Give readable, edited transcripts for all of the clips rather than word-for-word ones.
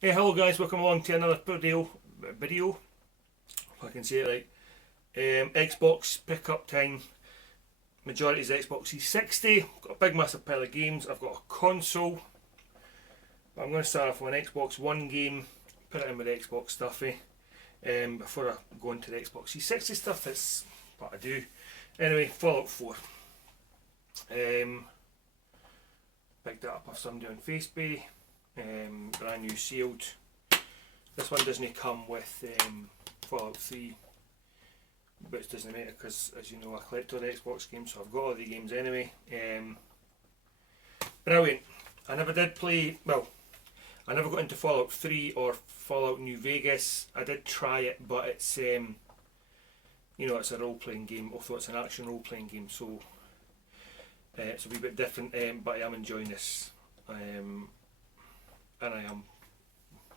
Hey, hello guys, welcome along to another video, if I can say it right. Xbox pickup time. Majority is Xbox 360. Got a big massive pile of games. I've got a console, but I'm going to start off with an Xbox One game, put it in with the Xbox stuffy. Before I go into the Xbox 360 stuff, that's what I do. Anyway, Fallout 4. Picked that up off somebody on Facebook. Brand new sealed. This one doesn't come with Fallout 3, but it doesn't matter because, as you know, I collect all the Xbox games, so I've got all the games anyway. Brilliant. I never did play, well, I never got into Fallout 3 or Fallout New Vegas. I did try it, but it's, it's a role-playing game, although it's an action role-playing game, so it's a wee bit different, but I am enjoying this. And I am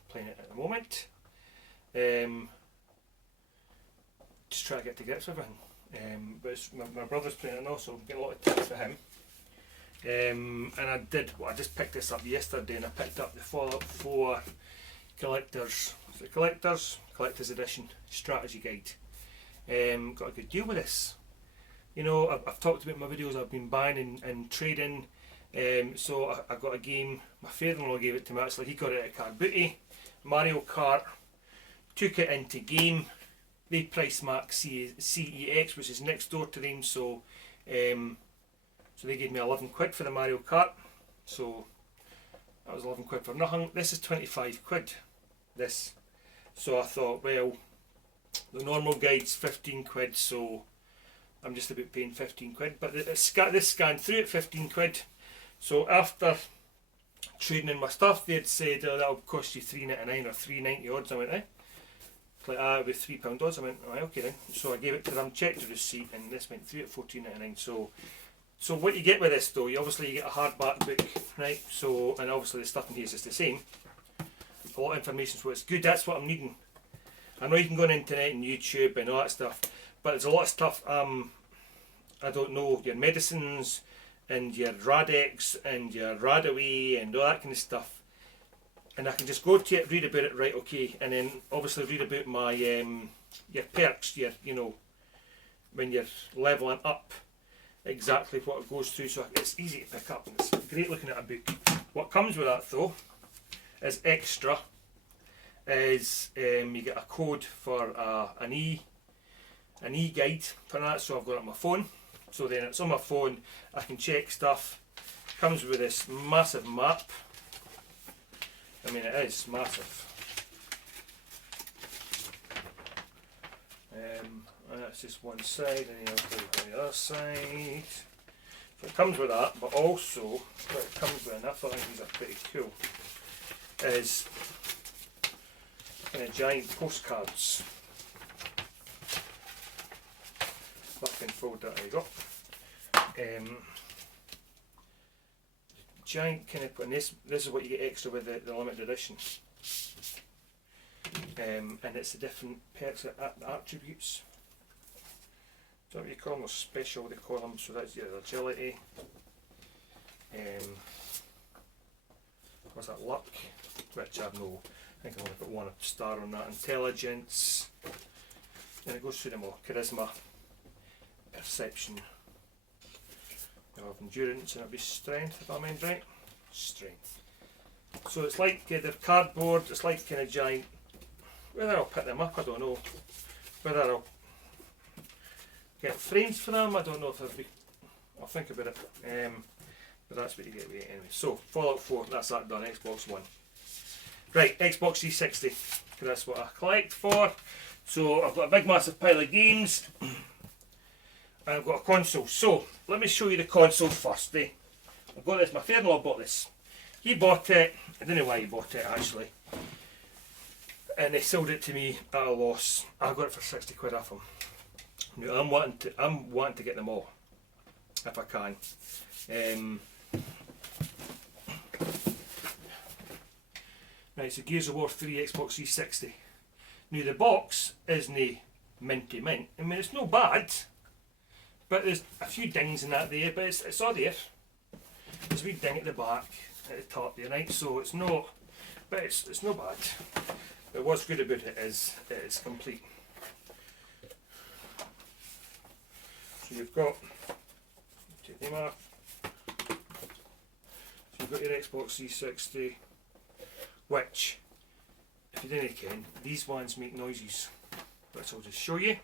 playing it at the moment. Just try to get to grips with everything. But it's, my brother's playing it now, so I'm getting a lot of tips for him. And I just picked this up yesterday, and I picked up the Fallout 4 Collector's Edition Strategy Guide. Got a good deal with this. You know, I've talked about my videos I've been buying and trading. So I got a game, my father-in-law gave it to me actually, he got it at Car Booty, Mario Kart, took it into game, they price mark CEX, which is next door to them, so they gave me 11 quid for the Mario Kart, so that was 11 quid for nothing. This is 25 quid, this, so I thought, well, the normal guide's 15 quid, so I'm just about paying 15 quid, but this scanned through at 15 quid. So after trading in my stuff, they had said, that'll cost you $3.99 or $3.90 odds. I went, It's like, it'll be £3 odds. I went, right, okay then. So I gave it to them, checked the receipt, and this went through at $14.99. So what you get with this though, you get a hardback book, right? So, and obviously the stuff in here is just the same. A lot of information, so it's good, that's what I'm needing. I know you can go on the internet and YouTube and all that stuff, but there's a lot of stuff, I don't know, your medicines, and your Radex and your Radaway and all that kind of stuff, and I can just go to it, read about it, right, okay, and then obviously read about my your perks, when you're leveling up, exactly what it goes through, so it's easy to pick up and it's great looking at a book. What comes with that though is extra, is you get a code for an e-guide for that, so I've got it on my phone. So then it's on my phone, I can check stuff. Comes with this massive map. I mean, it is massive. And that's just one side, and then I'll go to the other side. So it comes with that, but also what it comes with, and I thought these are pretty cool, is kind of giant postcards. Back and fold that, there you go. Giant kind of, and this is what you get extra with the limited edition. And it's the different perks, attributes. So what you call them, or special they call them, so that's your agility. What's that, luck? Which I have no, I think I only put one star on that. Intelligence. And it goes through them all. Charisma. Perception, you'll have endurance, and it'll be strength, if I mind right. Strength. So it's like they're cardboard, it's like kind of giant. Whether I'll pick them up, I don't know. Whether I'll get frames for them, I don't know if I'll think about it. But that's what you get with it anyway. So, Fallout 4, that's that done, Xbox One. Right, Xbox 360, that's what I collect for. So I've got a big massive pile of games. And I've got a console, so let me show you the console first. I've got this, my father-in-law bought this. He bought it, I don't know why he bought it actually, and they sold it to me at a loss. I got it for 60 quid off him. Now I'm wanting to get them all, if I can. Right, so Gears of Ware 3 Xbox 360. Now the box isn't minty mint, I mean it's no bad, but there's a few dings in that there, but it's all there. There's a wee ding at the back, at the top there, right? So it's not but it's no bad. But what's good about it is it's complete. So you've got, take them off. So you've got your Xbox 360, which, if you didn't ken, these ones make noises, which I'll just show you.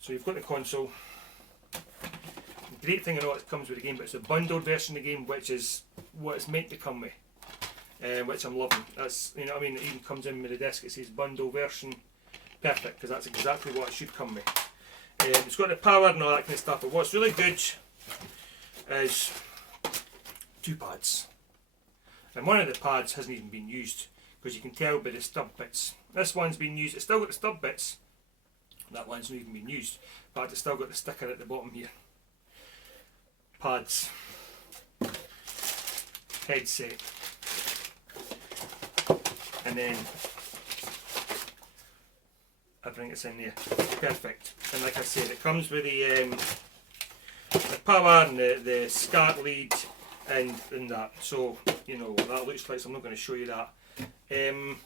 So you've got the console. The great thing I know it comes with the game, but it's a bundled version of the game, which is what it's meant to come with, which I'm loving. That's, you know what I mean, it even comes in with the disc, it says bundle version. Perfect, because that's exactly what it should come with. It's got the power and all that kind of stuff, but what's really good is 2 pads. And one of the pads hasn't even been used, because you can tell by the stub bits. This one's been used, it's still got the stub bits. That one's not even been used, but it's still got the sticker at the bottom here. Pads, headset, and then everything that's in there. Perfect. And like I said, it comes with the power and the SCART lead and that. So, you know what that looks like, so I'm not going to show you that. I'm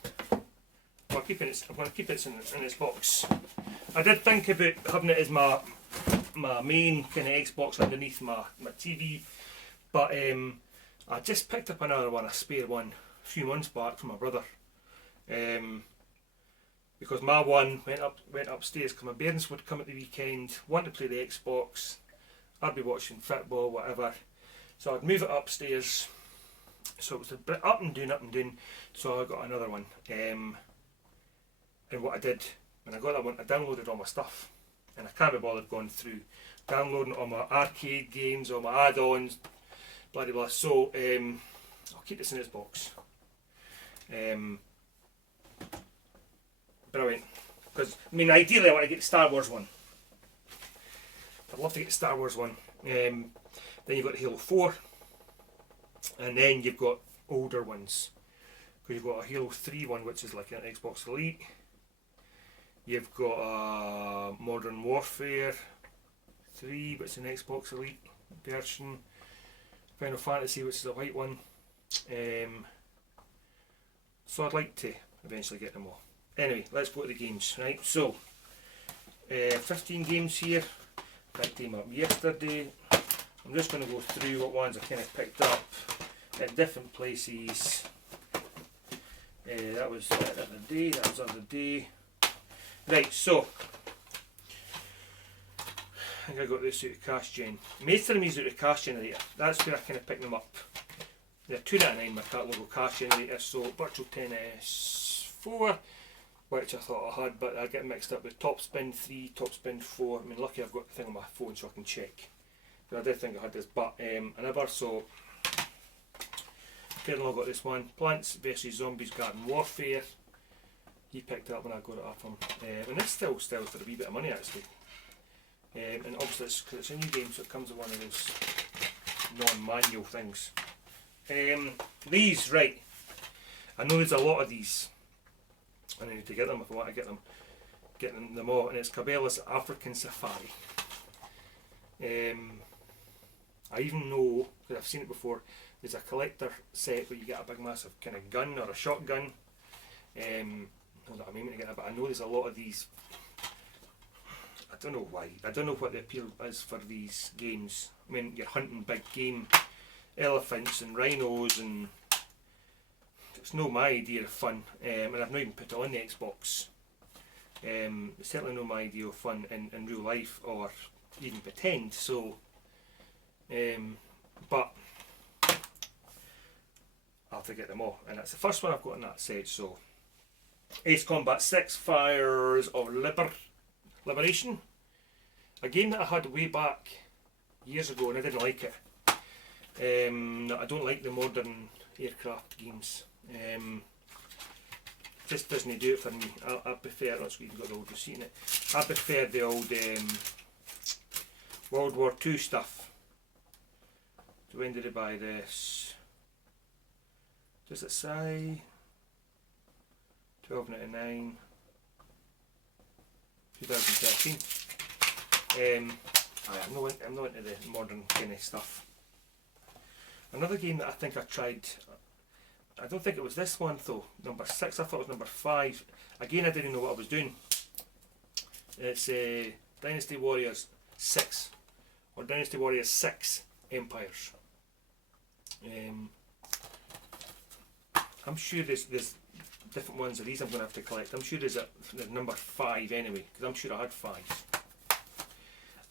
going to keep it in its box. I did think about having it as my main kind of Xbox underneath my TV, but I just picked up another one, a spare one, a few months back from my brother, because my one went upstairs because my parents would come at the weekend, want to play the Xbox, I'd be watching football, whatever, so I'd move it upstairs, so it was a bit up and down, so I got another one, and what I did, when I got that one, I downloaded all my stuff, and I can't be bothered going through downloading all my arcade games, all my add-ons, blah blah blah. So I'll keep this in its box. Brilliant, because I mean, ideally I want to get the Star Wars one. I'd love to get the Star Wars one. Then you've got Halo 4, and then you've got older ones, because you've got a Halo 3 one, which is like an Xbox Elite. You've got a Modern Warfare 3, which is an Xbox Elite version. Final Fantasy, which is a white one. So I'd like to eventually get them all. Anyway, let's go to the games, right? So, 15 games here. Picked them up yesterday. I'm just going to go through what ones I kind of picked up at different places. That was the other day, that was the other day. Right, so I think I got this out of Cash Gen. Most of them is out of Cash Generator. That's where I kind of picked them up. They're $2.99 my catalogue of Cash Generator. So Virtual Tennis 4, which I thought I had, but I get mixed up with Top Spin 3, Top Spin 4. I mean, lucky I've got the thing on my phone so I can check. But I did think I had this, but I never saw. Colonel got this one. Plants vs Zombies Garden Warfare. He picked it up when I got it off him, and this still sells for a wee bit of money actually. And obviously it's a new game, so it comes with one of those non-manual things. These, right, I know there's a lot of these. I need to get them if I want to get them all, and it's Cabela's African Safari. I even know, because I've seen it before, there's a collector set where you get a big massive kind of gun or a shotgun. Not that I'm aiming to get it, but I know there's a lot of these. I don't know why. I don't know what the appeal is for these games. I mean, you're hunting big game, elephants and rhinos, and it's not my idea of fun. And I've not even put it on the Xbox. It's certainly not my idea of fun in real life or even pretend. So, but I'll have to get them all, and that's the first one I've got in that set. So. Ace Combat 6 Fires of Liberation, a game that I had way back years ago and I didn't like it. I don't like the modern aircraft games, just doesn't do it for me. I prefer, that's what you've got the old receipt in it, I prefer the old World War II stuff, So when did I buy this? Does it say £12.99, 2013? I'm not into the modern kind of stuff. Another game that I think I tried, I don't think it was this one though, number 6, I thought it was number 5. Again, I didn't know what I was doing. It's Dynasty Warriors 6, or Dynasty Warriors 6 Empires. I'm sure there's different ones of these I'm going to have to collect. I'm sure there's number 5 anyway, because I'm sure I had 5.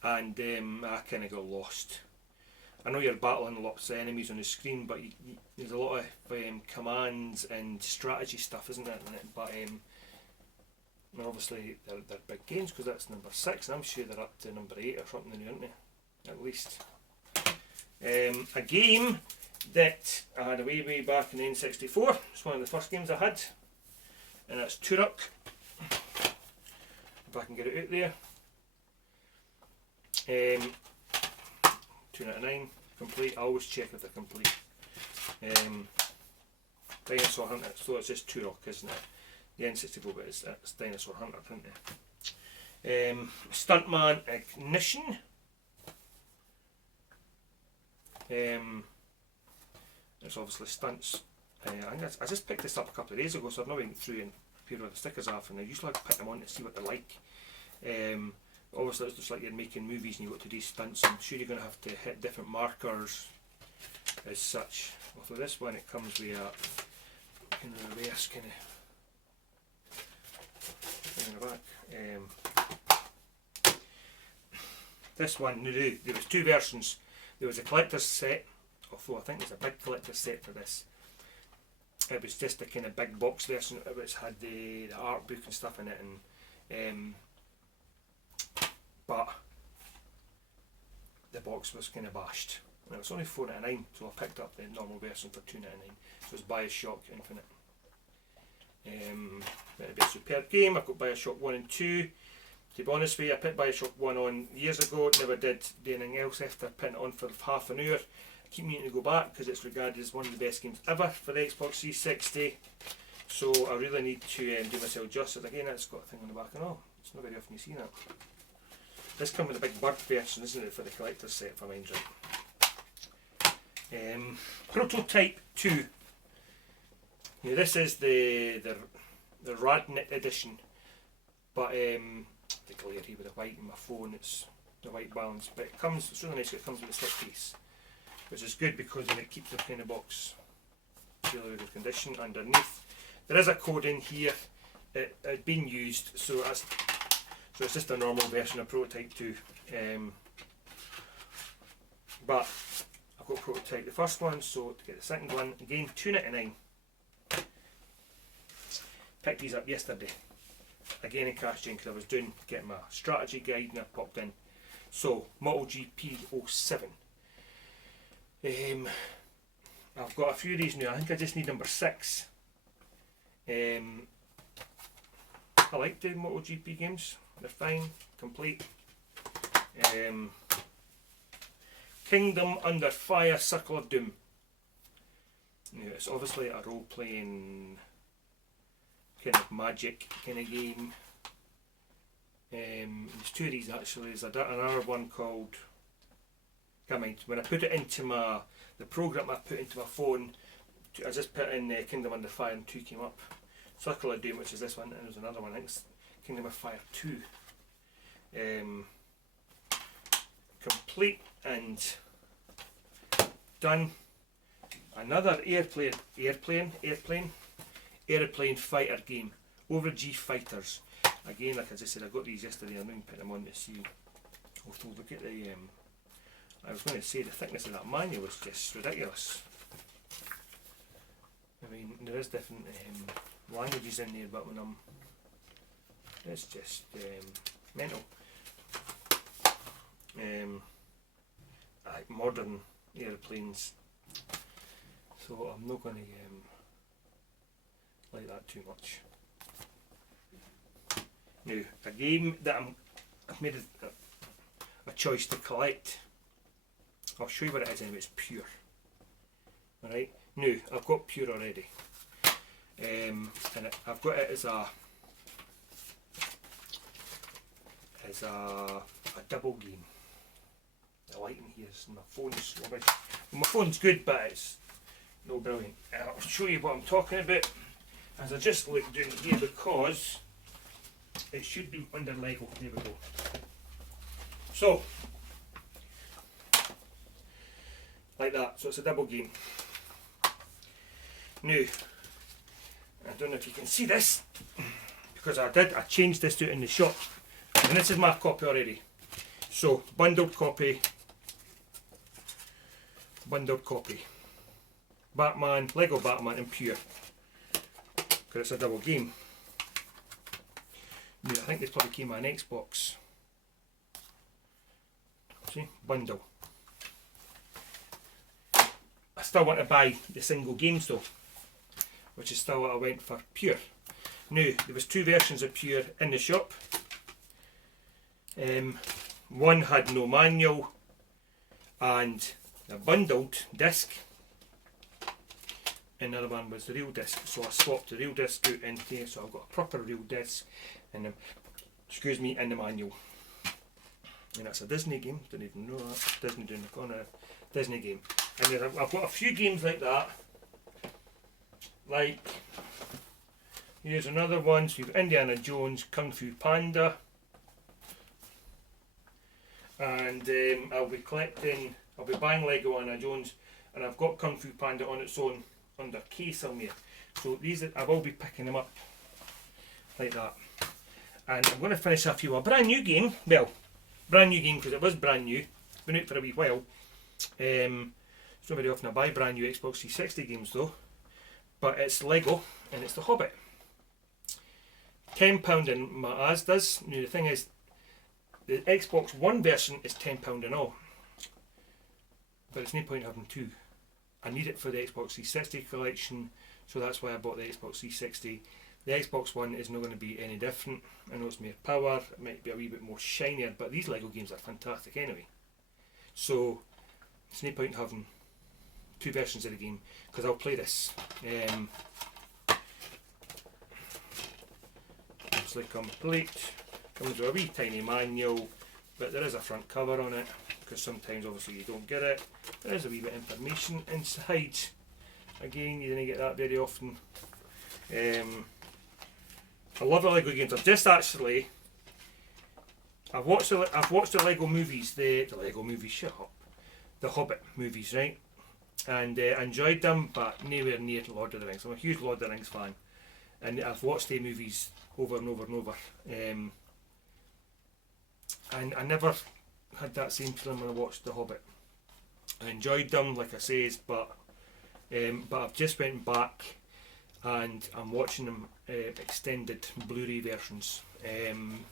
And I kind of got lost. I know you're battling lots of enemies on the screen, but there's a lot of commands and strategy stuff, isn't it? But obviously they're big games, because that's number 6, and I'm sure they're up to number 8 or something, aren't they? At least. A game that I had way back in the N64. It's one of the first games I had, and that's Turok. If I can get it out there. £2.99, complete. I always check if they're complete. Dinosaur Hunter, so it's just Turok, isn't it? The N64, but it's Dinosaur Hunter, isn't it? Stuntman Ignition. It's obviously stunts. I just picked this up a couple of days ago, so I've not been through and peeled all the stickers off, and I usually like to put them on to see what they're like. Obviously it's just like you're making movies and you've got to do stunts. I'm sure you're going to have to hit different markers as such. Although this one, it comes with a kind of reverse kind of thing in the back. This one, there was 2 versions. There was a collector's set, although I think there's a big collector's set for this. It was just a kind of big box version, which had the art book and stuff in it, and but the box was kind of bashed. And it was only £4.99, so I picked up the normal version for £2.99. So it's Bioshock Infinite. It'll be a superb game. I've got Bioshock 1 and 2. To be honest with you, I put Bioshock 1 on years ago, never did do anything else after putting it on for half an hour. I keep meaning to go back because it's regarded as one of the best games ever for the Xbox 360. So I really need to do myself justice. Again, it's got a thing on the back and all. It's not very often you see that. This comes with a big bird version, isn't it, for the collector's set, if I mind right. Prototype 2. Now this is the Radnit edition, but the glare here with the white on my phone, it's the white balance, but it's really nice. It comes with a slipcase, which is good because then it keeps the kind of box really good condition. Underneath there is a code in here. It had been used, so it's just a normal version of Prototype 2. But I've got Prototype the first one, so to get the second one, again £2.99. Picked these up yesterday. Again in cash because I was getting my strategy guide and I popped in. So MotoGP 07. I've got a few of these now. I think I just need number 6. I like the MotoGP games. They're fine, complete. Kingdom Under Fire, Circle of Doom. Now, it's obviously a role-playing kind of magic kind of game. There's 2 of these actually. There's another one called, can't mind, when I put it into the program I put into my phone, I just put in Kingdom Under Fire and 2 came up. Circle of Doom, which is this one, and there's another one, I think it's Kingdom of Fire 2. Complete and done. Another airplane fighter game, Over G Fighters. Again, like I just said, I got these yesterday. I'm going to put them on to see. Also, look at the. I was going to say the thickness of that manual was just ridiculous. I mean, there is different languages in there, but when it's just mental. Like modern airplanes. So I'm not going to like that too much. Now, a game that I've made a choice to collect. I'll show you what it is anyway. It's pure. Alright, now I've got pure already. And I've got it as a double game. The lighting here is my phone's rubbish. My phone's good, but it's no brilliant. I'll show you what I'm talking about as I just look down here, because it should be under Lego. There we go. So, like that. So it's a double game. Now, I don't know if you can see this, because I changed this out in the shop, and this is my copy already. So, bundled copy, Batman, Lego Batman and pure, because it's a double game. Now, I think this probably came on an Xbox. See, bundle. I still want to buy the single games though, which is still what I went for pure. Now, there was two versions of pure in the shop. One had no manual and a bundled disc, and the other one was the real disc. So I swapped the real disc out in here, so I've got a proper real disc and the manual. And that's a Disney game. Didn't even know that. Disney doing the corner. Disney game. And then I've got a few games like that. Like, here's another one. So you've Indiana Jones, Kung Fu Panda. And I'll be buying Lego Indiana Jones, and I've got Kung Fu Panda on its own under K somewhere. So these, I will be picking them up like that. And I'm going to finish off here with a brand new game. Well, brand new game because it was brand new. It's been out for a wee while. It's not very often I buy brand new Xbox 360 games though. But it's Lego and it's The Hobbit. £10 in my Asda's. Now the thing is, the Xbox One version is £10 in all. But it's no point having two. I need it for the Xbox 360 collection, so that's why I bought the Xbox 360. The Xbox One is not going to be any different. I know it's more power, it might be a wee bit more shinier, but these Lego games are fantastic anyway. So, it's no point having two versions of the game, because I'll play this. It's like complete. Comes with a wee tiny manual, but there is a front cover on it, because sometimes obviously you don't get it. There is a wee bit of information inside. Again, you don't get that very often. I love the Lego games. I've watched the Lego movies, the Lego movies, shut up, the Hobbit movies, right? And I enjoyed them, but nowhere near Lord of the Rings. I'm a huge Lord of the Rings fan, and I've watched the movies over and over and over. And I never had that same feeling when I watched The Hobbit. I enjoyed them, like I says, but I've just went back and I'm watching them extended Blu-ray versions. And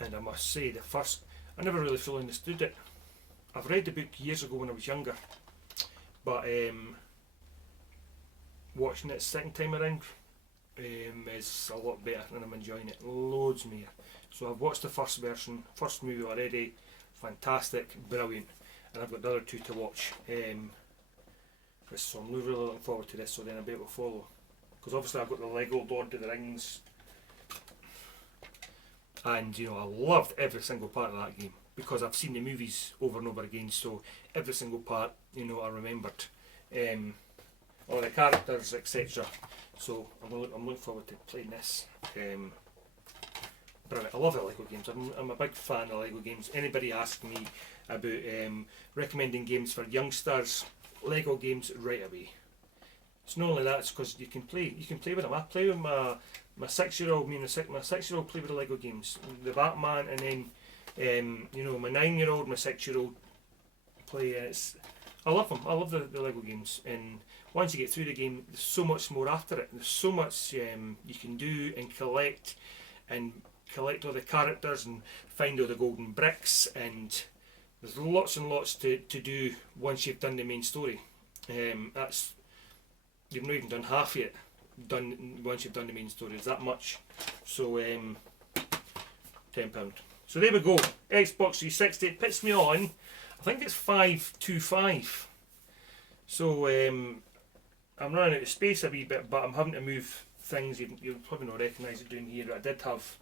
I must say, the first, I never really fully understood it. I've read the book years ago when I was younger, but watching it second time around is a lot better, and I'm enjoying it loads more. So I've watched the first movie already, fantastic, brilliant, and I've got the other two to watch. So I'm really looking forward to this, so then I'll be able to follow. Because obviously I've got the Lego Lord of the Rings, and you know, I loved every single part of that game because I've seen the movies over and over again, so every single part, you know, I remembered. All the characters, etc. So I'm looking forward to playing this. Brilliant. I love the Lego games. I'm a big fan of Lego games. Anybody asks me about recommending games for youngsters, Lego games right away. It's not only that, it's because you can play with them. I play with my 6-year-old. My 6-year-old play with the Lego games, the Batman, and then you know, my 9-year-old, my 6-year-old play. I love them. I love the Lego games, and once you get through the game, there's so much more after it. There's so much you can do and collect all the characters and find all the golden bricks, and there's lots and lots to do once you've done the main story. You've not even done half yet. Once you've done the main story, there's that much. So £10. So there we go. Xbox 360. It puts me on a I think it's 525. So I'm running out of space a wee bit, but I'm having to move things. You'll probably not recognise it down here. I did have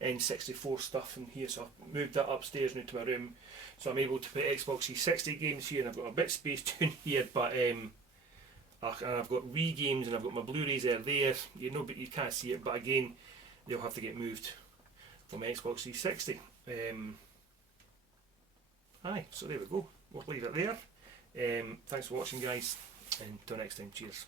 N64 stuff in here, so I've moved that upstairs now to my room, so I'm able to put Xbox 360 games here, and I've got a bit of space down here, but and I've got Wii games, and I've got my Blu-rays there. You know, but you can't see it, but again, they'll have to get moved from Xbox 360. Aye, so there we go. We'll leave it there. Thanks for watching, guys, and until next time, cheers.